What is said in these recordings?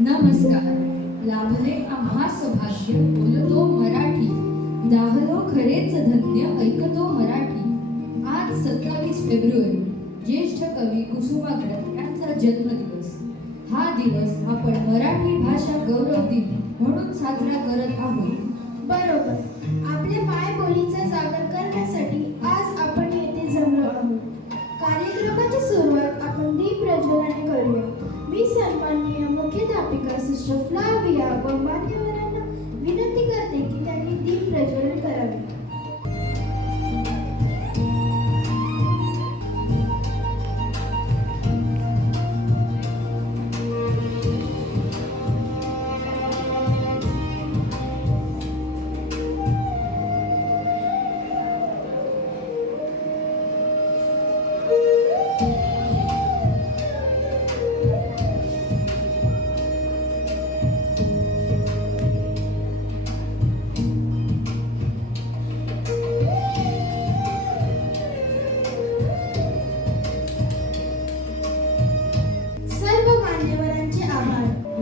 नमस्कार. लाभले आम्हा सौभाग्य बोलतो मराठी, दाहलो खरेच धन्य ऐकतो मराठी. आज 27 फेब्रुवारी ज्येष्ठ कवी कुसुमाग्रज यांचा जन्मदिवस. हा दिवस आपण मराठी भाषा गौरव दिन म्हणून साजरा करत आहोत. बरोबर. आपल्या मायबोलीचा जागर करण्यासाठी आज आपण येथे जमलो आहोत. कार्यक्रमाची सुरुवात आपण दीप प्रज्वलनाने करूया. मी सन्माननीय मुख्याध्यापिका सिस्टर फ्लाविया व मान्यवरांना विनंती करते की त्यांनी दीप प्रज्वलन करावे.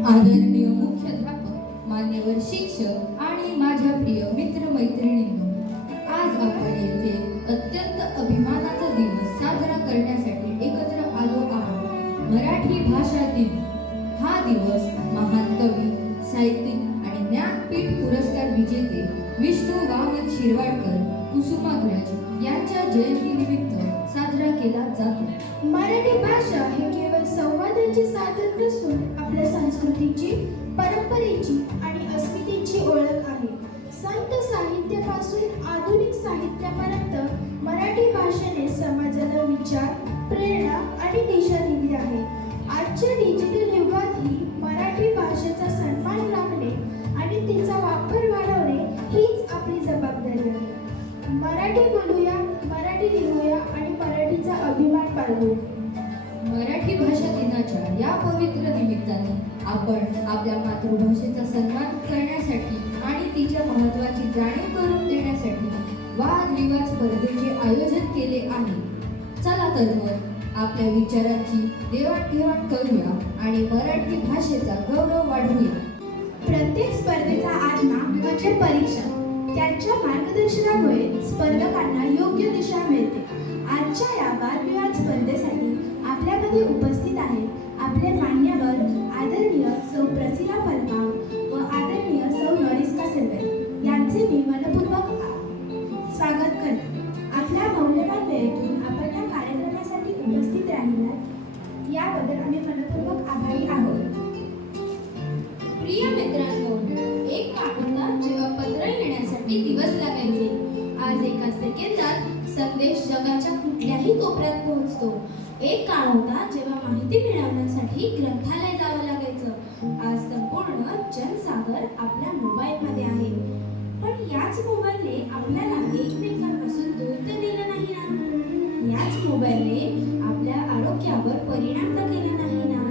आदरणीय मुख्याध्यापक, मान्यवर शिक्षक आणि माझ्या प्रिय मित्रमैत्रिणींनो, आज आपण येथे अत्यंत अभिमानाचा दिवस साजरा करण्यासाठी एकत्र आलो आहोत. मराठी भाषा दिन. हा दिवस महान कवी, साहित्यिक आणि ज्ञानपीठ पुरस्कार विजेते विष्णू वामन शिरवाडकर कुसुमाग्रज यांच्या जयंतीनिमित्त साजरा केला जातो. मराठी भाषा हे केवळ संवादाचे साधन नसून आपल्या संस्कृतीची, परंपरेची आणि अस्मितेची ओळख आहे. संत साहित्यापासून आधुनिक साहित्यापर्यंत मराठी भाषेने समाजाला विचार, प्रेरणा आणि दिशा दिली आहे. आजच्या डिजिटल युगातही मराठी भाषेचा सन्मान राखणे आणि तिचा वापर वाढवणे हीच आपली जबाबदारी आहे. मराठी बोलूया, मराठी लिहूया आणि मराठीचा अभिमान बाळगूया. मराठी भाषा दिनाच्या या पवित्र निमित्ताने आपण आपल्या मातृभाषेचा सन्मान करण्यासाठी आणि तिच्या महत्त्वाची जाणीव करून देण्यासाठी वादविवाद स्पर्धेचे आयोजन केले आहे. चला तर मग आपल्या विचारांची देवाणघेवाण करूया आणि मराठी भाषेचा गौरव वाढवूया. प्रत्येक स्पर्धेचा आत्मा म्हणजे परीक्षा. त्यांच्या मार्गदर्शनामुळे स्पर्धकांना योग्य दिशा मिळते. आजच्या या वादविवाद स्पर्धेसाठी आपल्यामध्ये उपस्थित आहेत आपले मान्यवर आदरणीय सौ प्रसिला फलकाव व आदरणीय सौ नॉरिस्का सेल्वे यांचे मी मनपूर्वक स्वागत करते. आपल्या मौल्यवान वेळेतून आपण या कार्यक्रमासाठी उपस्थित राहिलात याबद्दल आम्ही मनपूर्वक आभारी आहोत. प्रिय मित्रांनो, एक काळ होता जेव्हा पत्र लिहिण्यासाठी दिवस लागायचे. आज एका सेकंदात संदेश जगाच्या कुठल्याही कोपऱ्यात पोहोचतो. एक काळ होता जेव्हा माहिती मिळवण्यासाठी ग्रंथालय जावं लागायचं. आज संपूर्ण जनसागर आपल्या मोबाईलमध्ये आहे. पण याच मोबाईलने आपल्याला एकमेकांपासून दूर तर नेलं नाही ना. याच मोबाईलने आपल्या आरोग्यावर परिणाम तर केला नाही ना.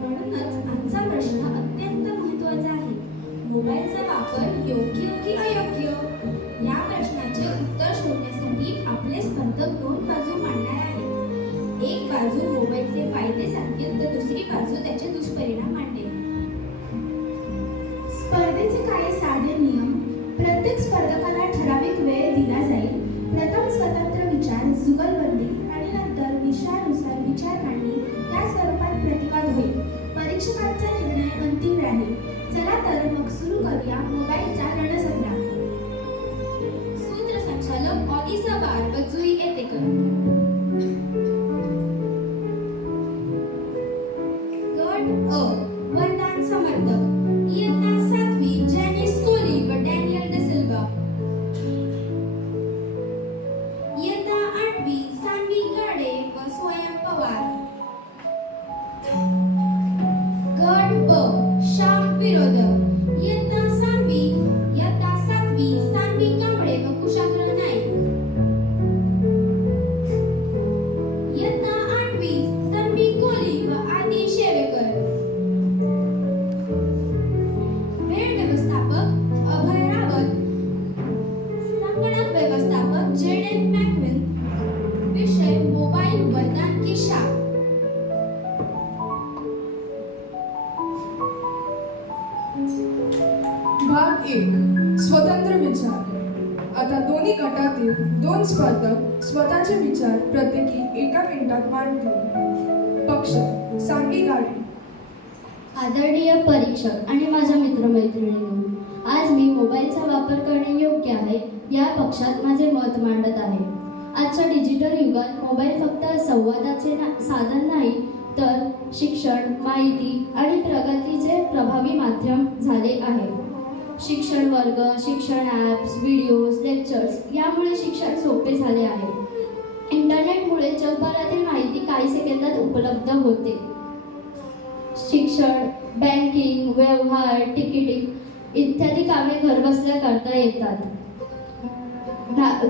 म्हणूनच आजचा प्रश्न अत्यंत महत्त्वाचा आहे. मोबाईलचा वापर योग्य की अयोग्य? या प्रश्नाचे उत्तर शोधण्यासाठी आपले स्पर्धक दोन बाजू मांडणार आहेत. एक बाजू मोबाईलचे फायदे सांगेल तर दुसरी बाजू त्याचे दुष्परिणाम मांडेल. स्पर्धेचे काही साधे नियम. प्रत्येक स्पर्धकाला ठराविक वेळ दिला जाईल. प्रथम स्वतंत्र विचार, जुगलबंदी आणि नंतर विषयानुसार विचार मांडणी या स्वरूपात प्रतिवाद होईल. परीक्षकांचा निर्णय अंतिम राहील. चला तर मग सुरू करूया मोबाईलचा रणसंग्राम. सूत्रसंचालक ऑलिसा बार व जुई येतेकर. गट अ, वरदान समर्थक, इयत्ता 7वी जॅनिस कोली व डॅनियल डिसिल्वा. इयत्ता 8वी दोन्ही गटातील 2 स्पर्धक स्वतःचे विचार प्रत्येकी 1 मिनिटात मांडतील. पक्ष सांगी गाडी. आदरणीय परीक्षक आणि माझ्या मित्रमैत्रिणींनो, आज मी मोबाईलचा वापर करणे योग्य आहे या पक्षात माझे मत मांडत आहे. आजच्या डिजिटल युगात मोबाईल फक्त संवादाचे साधन नाही, तर शिक्षण, माहिती आणि प्रगतीचे प्रभावी माध्यम झाले आहे. शिक्षण वर्ग, शिक्षण ॲप्स, व्हिडिओज, लेक्चर्स यामुळे शिक्षण सोपे झाले आहे. इंटरनेटमुळे जगभरातील माहिती काही सेकंदात उपलब्ध होते. शिक्षण, बँकिंग, व्यवहार, तिकिटिंग इत्यादी कामे घरबसल्या करता येतात.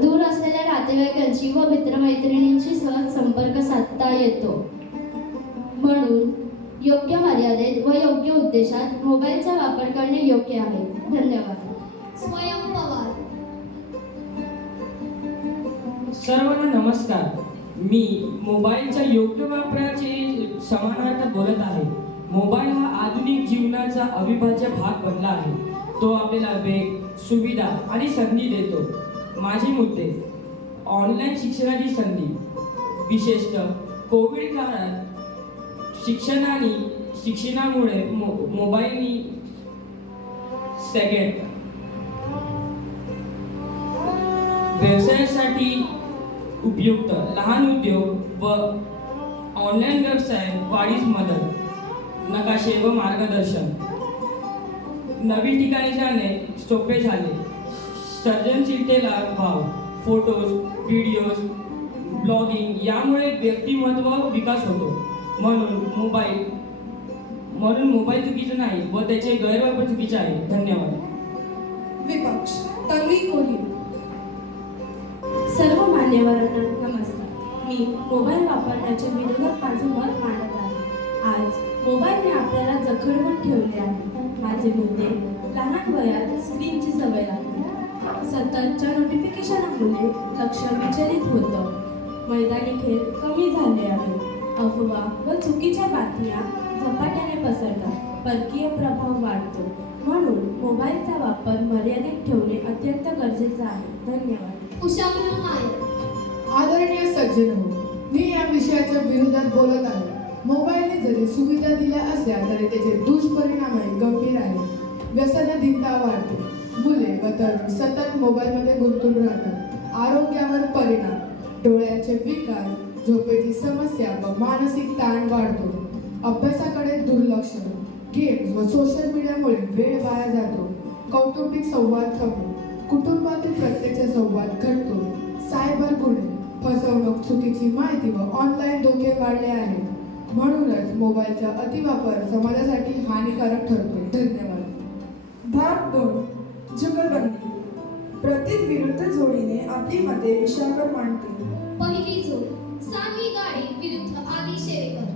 दूर असलेल्या नातेवाईकांची व मित्रमैत्रिणींशी सहज संपर्क साधता येतो. म्हणून योग्य मर्यादेत व योग्य उद्देशात मोबाईलचा वापर करणे योग्य आहे. धन्यवाद. स्वयं पवार. सर्वांना नमस्कार. मी मोबाईलच्या योग्य वापराचे समानार्थ बोलत आहे. मोबाईल हा आधुनिक जीवनाचा अविभाज्य भाग बनला आहे. तो आपल्याला वेग, सुविधा आणि संधी देतो. माझे मुद्दे: ऑनलाईन शिक्षणाची संधी, विशेषतः कोविड काळात शिक्षणामुळे मोबाईलनी व्यवसायासाठी उपयुक्त, लहान उद्योग व ऑनलाईन व्यवसाय वाढीस मदत, नकाशे व मार्गदर्शन, नवीन ठिकाणी जाणे सोपे झाले, सर्जनशीलतेला वाव, फोटोज, व्हिडिओज, ब्लॉगिंग यामुळे व्यक्तिमत्व विकास होतो. म्हणून मोबाईल चुकीचा नाही व त्याचे गैरवापर चुकीचे आहे. धन्यवाद. विपक्ष तन्वी कोहली. सर्व मान्यवरांना नमस्कार. मी मोबाईल वापरण्याच्या विरोधात माझे मत मांडत आहे. आज मोबाईलने आपल्याला जखडवून ठेवले आहे. माझे मुद्दे: लहान वयात स्क्रीनची सवय लागते, सततच्या नोटिफिकेशनमुळे लक्ष विचलित होतं, मैदानी खेळ कमी झाले आहेत, अफवा व चुकीच्या बातम्या झपाट्याने पसरतात, परकीय प्रभाव वाढतो. म्हणून मोबाईलचा वापर मर्यादित ठेवणे अत्यंत गरजेचे आहे. धन्यवाद. कुशाग्र नायक. आदरणीय सज्जन हो, मी या विषयाच्या विरोधात बोलत आहे. मोबाईलने जरी सुविधा दिल्या असल्या तरी त्याचे दुष्परिणामही गंभीर आहेत. व्यसनाधीनता वाढते, मुले व तरुण सतत मोबाईलमध्ये गुंतून राहतात. आरोग्यावर परिणाम, डोळ्यांचे विकार, झोपेची समस्या व मानसिक ताण वाढतो. अभ्यासाकडे दुर्लक्ष, गेम्स व सोशल मीडियामुळे वेळ वाया जातो. कौटुंबिक संवाद कमी, कुटुंबातील प्रत्येक संवाद घटतो. सायबर गुन्हे, फसवणूक, चुकीची माहिती व ऑनलाईन धोके वाढले आहेत. म्हणूनच मोबाईलचा अतिवापर समाजासाठी हानिकारक ठरतो. धन्यवाद. भाग 2 जुगलबंदी. प्रत्येक विरुद्ध जोडीने आपली मते विषयावर मांडतील. पहिली जोड सान्वी गाडी विरुद्ध आदी शेरेकर.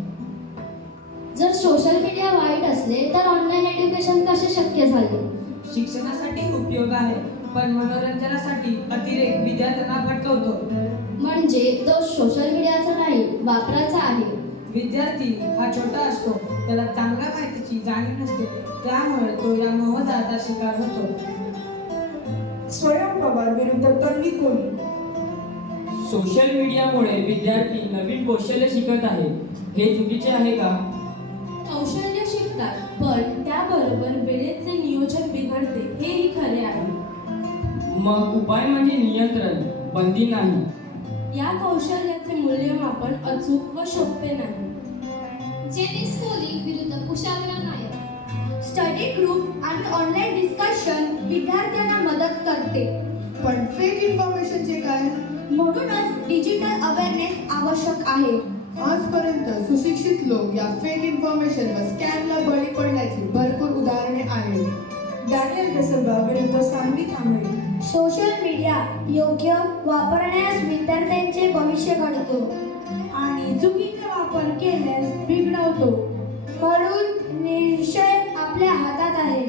जर सोशल मीडिया वाईट असले तर ऑनलाईन एज्युकेशन कसे शक्य झाले? शिक्षणासाठी उपयोग आहे, पण मनोरंजनासाठी अतिरेक विद्यार्थ्यांना भटकवतो. म्हणजे दोष सोशल मीडियाचा नाही, वापराचा आहे. विद्यार्थी हा छोटा असतो, त्याला चांगल्या माहितीची जाणीव नसते, त्यामुळे तो या मोहजाळाचा शिकार होतो. स्वयं पवार विरुद्ध तन्वी कोहली. सोशल मीडियामुळे विद्यार्थी नवीन कौशल्य शिकत आहे. हे चुकीचे आहे का? कौशल्य शिकतात, पण त्याबरोबर वेळेचे नियोजन बिघडते, हेही खरे आहे. मग उपाय म्हणजे नियंत्रण, बंदी नाही. या कौशल्याचे मूल्यमापन अचूक व सोपे नाही. जेनिस कोहली विरुद्ध कुशाग्र नायक. स्टडी ग्रुप आणि ऑनलाईन डिस्कशन विद्यार्थ्यांना मदत करते. पण फेक इन्फॉर्मेशनचे काय? म्हणूनच डिजिटल अवेअरनेस आवश्यक आहे. आजपर्यंत सुशिक्षित लोक या फेक इन्फॉर्मेशन व स्कॅमला बळी पडण्याची भरपूर उदाहरणे आहेत. डॅनियल बेसलबा विरुद्ध सान्वी कांबळे. सोशल मीडिया योग्य वापरण्यास विद्यार्थ्यांचे भविष्य घडतो आणि चुकीचा वापर केल्यास बिघडवतो. म्हणून निश्चय आपल्या हातात आहे.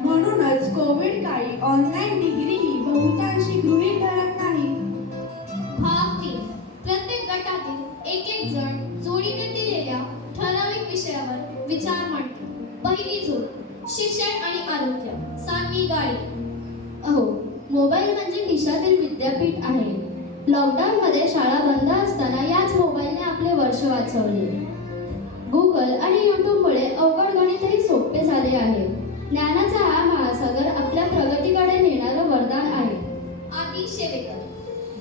म्हणूनच कोविड काळी ऑनलाईन डिग्री ही बहुतांशी गृहीत धरत नाही. भाग 3 प्रत्येक गटातील एक जण जोडीने दिलेल्या ठराविक विषयावर विचार मांडतो. पहिली जोड शिक्षण आणि आरोग्य. सान्वी गाडी. अहो, मोबाईल म्हणजे खिशातील विद्या लॉकडाऊनमध्ये शाळा बंद असताना याच मोबाईलने आपले वर्ष वाचवले. गुगल आणि यूट्यूबमुळे अवघड गणितही सोपे झाले आहे. ज्ञानाचा हा महासागर आपल्या प्रगतीकडे नेणारं वरदान आहे. आदी शेवेकर.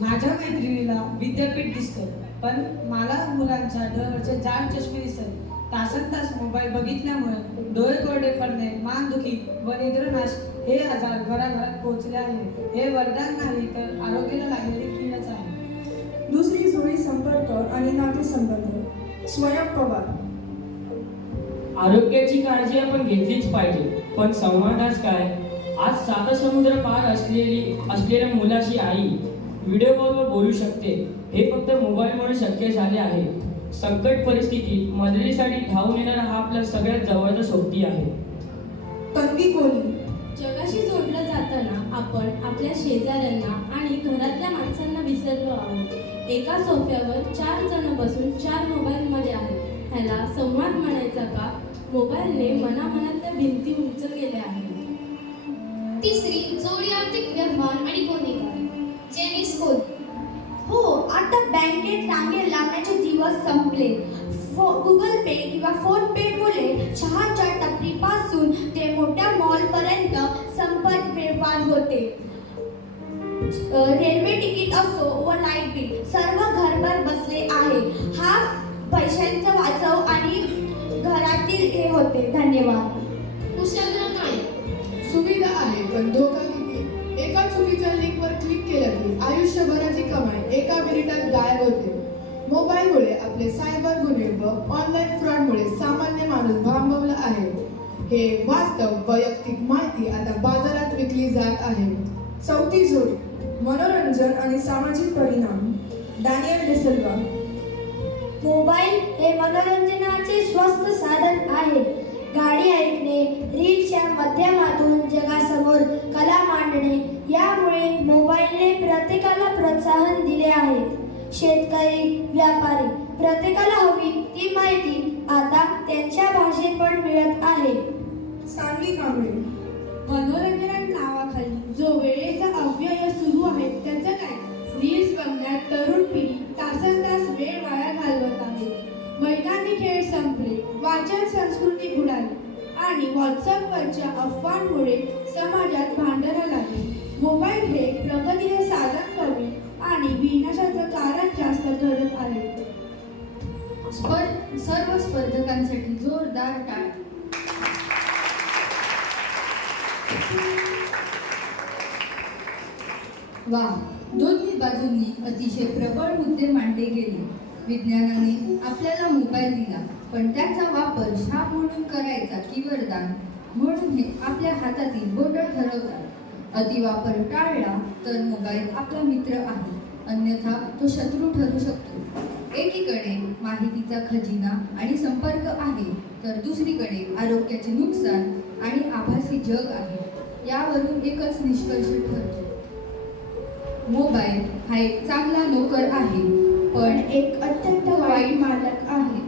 माझ्या मैत्रिणीला विद्यापीठ दिसतं, पण मला मुलांच्या डोळ्याचे जाड चष्मे दिसतात. तासनतास मोबाईल बघितल्यामुळे डोळे कोरडे पडणे, मानदुखी व निद्रानाश हे आजार घराघरात पोहोचले आहे. हे वरदान नाही तर आरोग्याला लागलेली कीडच आहे. दुसरी जोडी संपर्क आणि नातेसंबंध. स्वयं पवार. आरोग्याची काळजी आपण घेतलीच पाहिजे, पण संवादाच काय? आज 7 समुद्र पार असलेल्या मुलाची आई व्हिडिओ कॉलवर बोलू शकते. हे फक्त मोबाईलमुळे शक्य झाले आहे. संकट परिस्थितीत मदतीसाठी धावून येणारा हा आपला सगळ्यात जवळचा सोबती आहे. तन्वी कोहली. जगाशी जोडलं जाताना आपण आपल्या शेजाऱ्यांना आणि घरातल्या माणसांना विसरलो आहोत. एका सोफ्यावर 4 जण बसून 4 मोबाईलमध्ये आहेत. ह्याला संवाद म्हणायचा का? मोबाईलने मनामनातल्या भिंती उंच केल्या आहेत. तिसरी जोडी आर्थिक व्यवहार आणि गुन्हेगार. जेनिस कोहली. हो, आता बँकेत रांगेत लागण्याचे दिवस संपले. गुगल पे किंवा फोन पे मुळे चहाच्या टपरीपासून ते मोठ्या मॉलपर्यंत संपर्क व्यवहार होते. रेल्वे तिकीट असो व लाईट बिल सर्व घरभर बसले आहे. हा पैशांचा वाचव आणि घरातील हे होते. धन्यवाद. कुशाग्र नायक. सुविधा आहे पण धोका किती? एका चुकीच्या लिंकवर क्लिक केलं की आयुष्यभराची कमाई एका मिनिटात गायब होते. मोबाईलमुळे आपले सायबर गुन्हे व ऑनलाईन फ्रॉडमुळे सामान्य माणूस भांबवला आहे. हे वास्तव वैयक्तिक माहिती आता बाजारात विकली जात आहे. चौथी जोडी मनोरंजन आणि सामाजिक परिणाम. डॅनियल डिसिल्वा. मोबाईल हे मनोरंजनाचे स्वस्त साधन आहे. गाणी ऐकणे, रीलच्या माध्यमातून जगासमोर कला मांडणे यामुळे मोबाईलने प्रत्येकाला प्रोत्साहन दिले आहे. शेतकरी, व्यापारी प्रत्येकाला हवी ती माहिती आता त्यांच्या भाषेत पण मिळत आहे. सान्वी कांबळे. मनोरंजन नावाखाली जो वेळेचा अव्यय सुरू आहे त्याचं काय? रील्स बघण्यात तरुण पिढी तासनतास वेळ वाया घालवत आहे. मैदानी खेळ संपले, वाचन संस्कृती बुडाली आणि व्हॉट्सअपवरच्या अफवांमुळे समाजात भांडणं लागली. मोबाईल हे प्रगतीचे साधन कमी आणि विनाशाचं कारण जास्त ठरत आहे. सर्व स्पर्धकांसाठी जोरदार टाळ्या. वा, दोन्ही बाजूंनी अतिशय प्रबळ मुद्दे मांडले गेले. विज्ञानाने आपल्याला मोबाईल दिला, पण त्याचा वापर शाप म्हणून करायचा की वरदान म्हणून हे आपल्या हातातील बोटं ठरवतात. अतिवापर टाळला तर मोबाईल आपला मित्र आहे, अन्यथा तो शत्रू ठरू शकतो. एकीकडे माहितीचा खजिना आणि संपर्क आहे, तर दुसरीकडे आरोग्याचे नुकसान आणि आभासी जग आहे. यावरून एकच निष्कर्ष ठरतो, मोबाईल हा एक चांगला नोकर आहे, पण एक अत्यंत वाईट मालक आहे.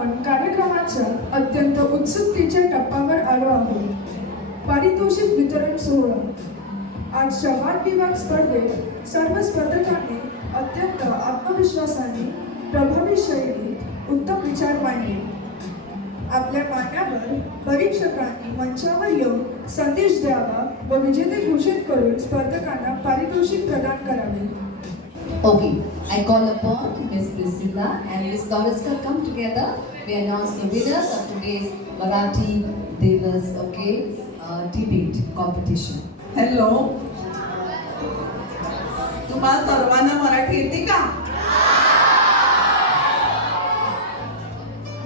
आपण कार्यक्रमाच्या अत्यंत उत्सुकतेच्या टप्प्यावर आलो आहोत. पारितोषिक वितरण सोहळा. आजच्या वादविवाद स्पर्धेत सर्व स्पर्धकांनी अत्यंत आत्मविश्वासाने प्रभावी शैलीत उत्तम विचार मांडले. आपल्या मान्यवर परीक्षकांनी मंचावर येऊन संदेश द्यावा व विजेते घोषित करून स्पर्धकांना पारितोषिक प्रदान करावे. Okay, I call upon Miss Priscilla and Miss Doriska come together. We announce the winners of today's Marathi Divas, debate competition. Hello, तुम्हाला सर्वांना मराठी येते का?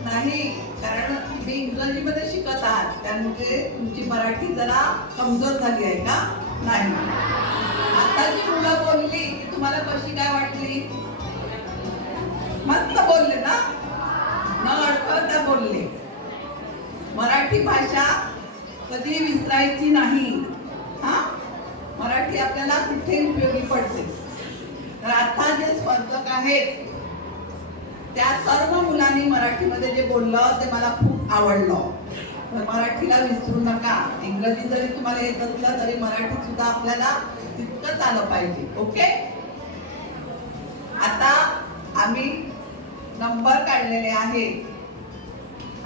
नाही, कारण तुम्ही इंग्रजीमध्ये शिकत आहात त्यामुळे तुमची मराठी जरा कमजोर झाली आहे का? नाही. आता जी मुलं बोलली ती तुम्हाला कशी काय वाटली? मस्त बोलले ना, न अडखळता बोलले. मराठी भाषा कधी विसरायची नाही. मराठी आपल्याला कुठे उपयोगी पडते. तर आता जे स्पर्धक आहेत त्या सर्व मुलांनी मराठीमध्ये जे बोललं ते मला खूप आवडलं. तर मराठीला विसरू नका. इंग्रजी जरी तुम्हाला येत असलं तरी मराठी सुद्धा आपल्याला तितकंच आलं पाहिजे. ओके, आता आम्ही नंबर काढलेले आहेत.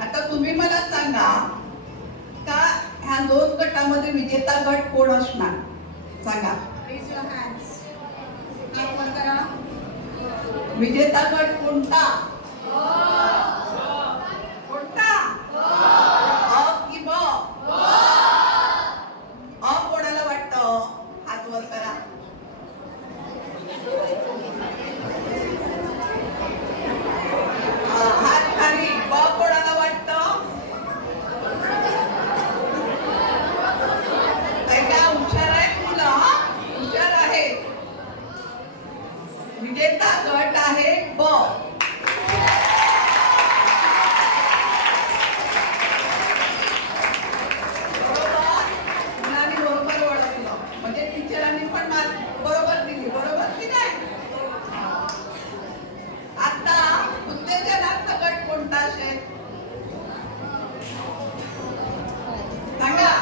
आता तुम्ही मला सांगा का ह्या दोन गटामध्ये विजेता गट कोण असणार? सांगा. विजेता गट कोणता? कोणता? अ की ब? अ कोणाला वाटतं? हात वर करा. हात खाली. ब कोणाला वाटतं? काय हुशार आहे मुलं, हुशार आहे. विजेता गट आहे ब. मुलांनी बरोबर ओळखलं म्हणजे टीचरांनी पण बरोबर दिली. बरोबर की नाही? आता उत्तेजनाचा गट कोणता असेल? सांगा.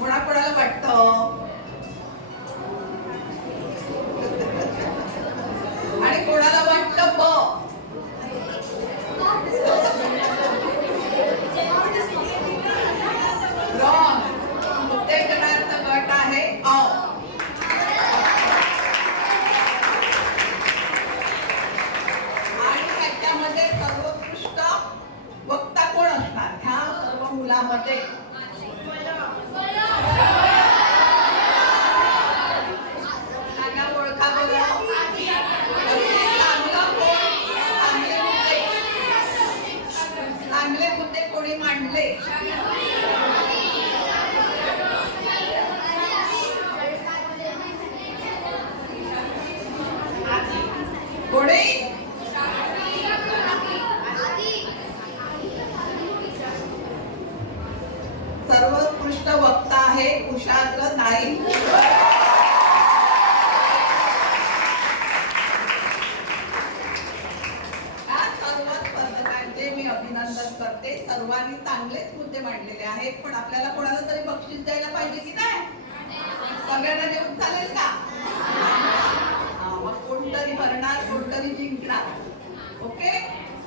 कोणाकोणाला वाटतं? आणि कोणाला वाटतं ब? रॉंग. उत्तेजनाचा गट आहे अ. आणि त्याच्यामध्ये सर्वोत्कृष्ट वक्ता कोण असणार ह्या सर्व मुलामध्ये? सांगा, ओळखा बरं. चांगले मुद्दे कोणी मांडले? कोणी? सर्वोत्कृष्ट वक्ता आहे कुशाग्र नाईक. मी अभिनंदन करते. सर्वांनी चांगलेच मुद्दे मांडलेले आहेत. पण आपल्याला कोणाला तरी बक्षीस द्यायला पाहिजे की नाही? सगळ्यांना देऊन चालेल का? मग कोणतरी हरणार, कोणतरी जिंकणार. ओके,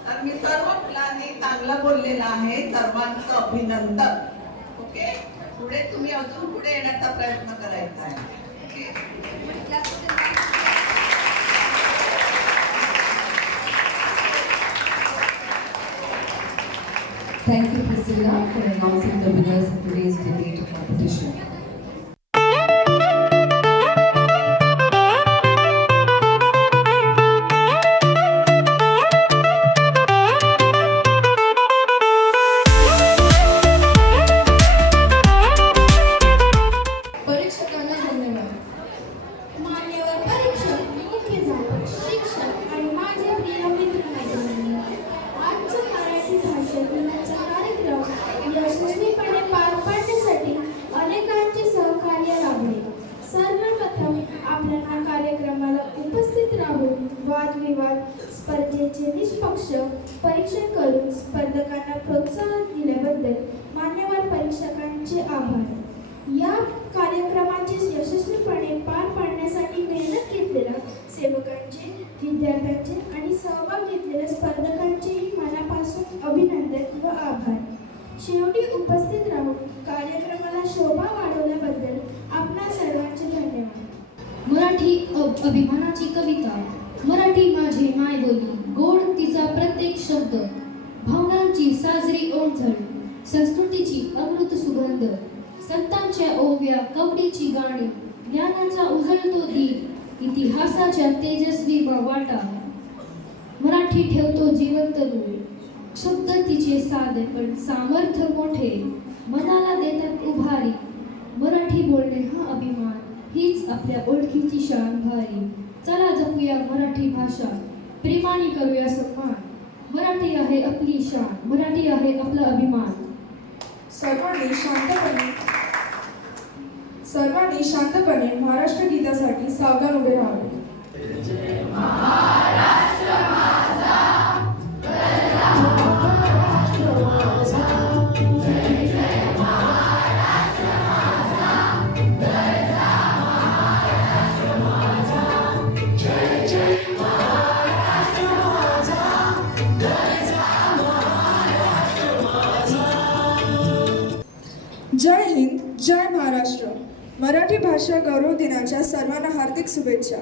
तर मी सर्व मुलांनी चांगलं बोललेलं आहे. सर्वांचं अभिनंदन. ओके, पुढे तुम्ही अजून पुढे येण्याचा प्रयत्न करायचा आहे. Okay, Thank you, Priscilla, for announcing the winners of today's debate competition. परीक्षकांना धन्यवाद. मान्यवर परीक्षक, मुख्याध्यापक, शिक्षक आणि माझे प्रिय मित्रमैत्रिणी, आजचा मराठी भाषा दिनाचा कार्यक्रम यशस्वीपणे पार पाडण्यासाठी अनेकांचे सहकार्य लाभले. सर्वप्रथम आपल्याला कार्यक्रमाला उपस्थित राहून वादविवाद स्पर्धेचे निष्पक्ष स्पर्धकांना प्रोत्साहन दिल्याबद्दल मान्यवर परीक्षकांचे आभार. या कार्यक्रमाचे यशस्वीपणे पार पाडण्यासाठी मेहनत घेतलेल्या सेवकांचे, विद्यार्थ्यांचे आणि सहभाग घेतलेल्या स्पर्धकांचेही मनापासून अभिनंदन व आभार. शेवटी उपस्थित राहून कार्यक्रमाला शोभा वाढवल्याबद्दल आपणा सर्वांचे धन्यवाद. मराठी अभिमानाची कविता, मराठी माझी मायबोली, गोड तिचा प्रत्येक शब्द, भावनांची साजरी ओंजळ, संस्कृतीची अमृत सुगंध, संतांच्या ओव्या, कवडीची गाणी, ज्ञानाचा उजळतो दीप, इतिहासाच्या तेजस्वी वाटा. मराठी ठेवतो जिवंत रूप, शब्द तिचे साधे पण सामर्थ्य मोठे, मनाला देतात उभारी. मराठी बोलणे हा अभिमान, हीच आपल्या ओळखीची शान भारी. चला जपूया मराठी भाषा, प्रेमाने करूया सन्मान. मराठी आहे आपली शान, मराठी आहे आपला अभिमान. सर्वांनी शांतपणे महाराष्ट्र गीतासाठी सावधान उभे राहावे. जय हिंद, जय महाराष्ट्र. मराठी भाषा गौरव दिनाच्या सर्वांना हार्दिक शुभेच्छा.